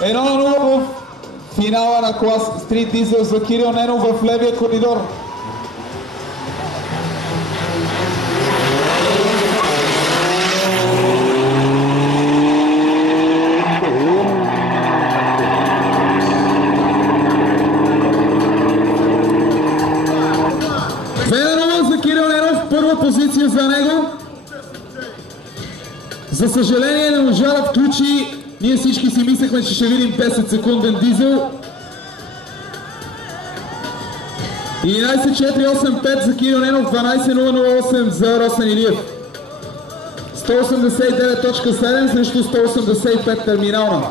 1-0 в финала на клас Стрит Дизел за Кирил Ненов в левия коридор. За Кирил Ненов, първа позиция за него. За съжаление не можа да включи. Ние всички си мислехме, че ще видим 10 секунден дизел. 11.485 за Кирил Ненов, 12.008 за Росен Илиев. 189.7 срещу 185 терминална.